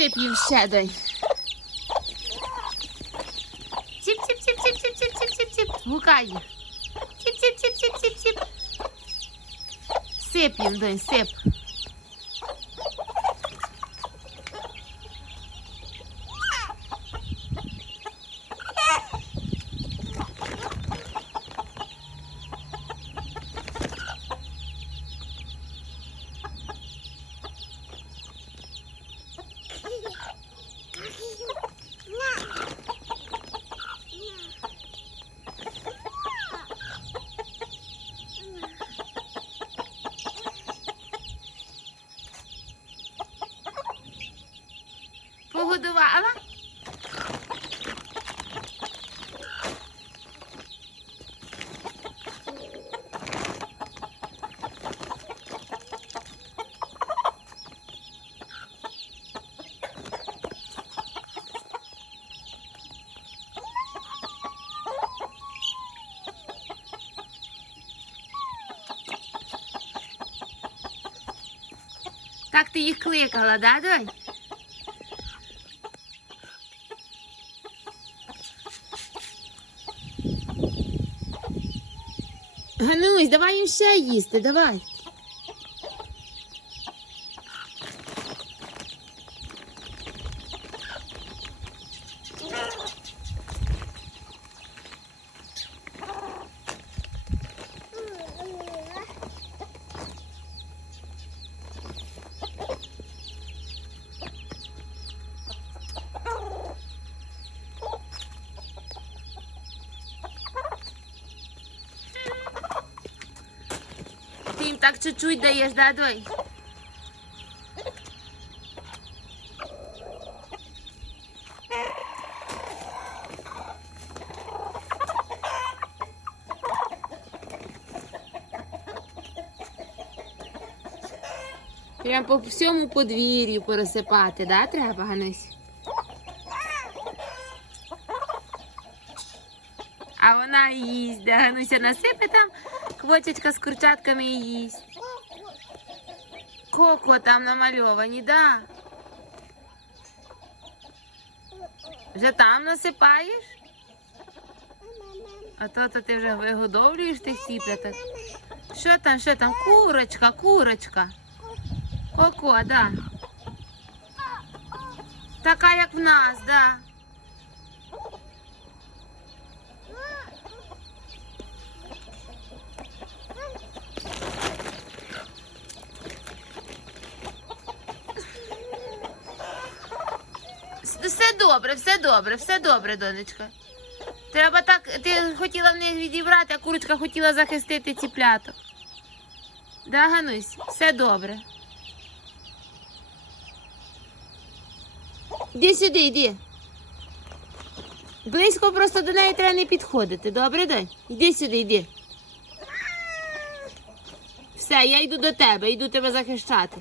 Сип їм ще дай. Ціп, ціп, ціп, ціп, ціп, ціп, ціп, ціп, ціп. Гукай їх. Ціп, ціп, ціп, ціп, ціп, ціп. Сип їм, донь, сип. Погодувала? Так ти їх кликала, да, донь? Ганусь, давай їм ще їсти, давай. Так чуть-чуть даєш, да, дой? Прям по всьому подвір'ю порозсипати, да, треба, Ганусь? А вона їсть, да, Гануся насипе там квочечка з курчатками і їсть. Коко там намальовані, да. Вже там насипаєш? А то, то ти вже вигодовлюєш тих сіпляток. Що там, що там? Курочка, курочка. Коко, да. Така, як в нас, да. Все добре, все добре, все добре, донечка. Треба так, ти хотіла в них відібрати, а курочка хотіла захистити ціпляток. Да, Ганусь, все добре. Іди сюди, йди. Близько просто до неї треба не підходити. Добре, дай? Іди сюди, йди. Все, я йду до тебе, йду тебе захищати.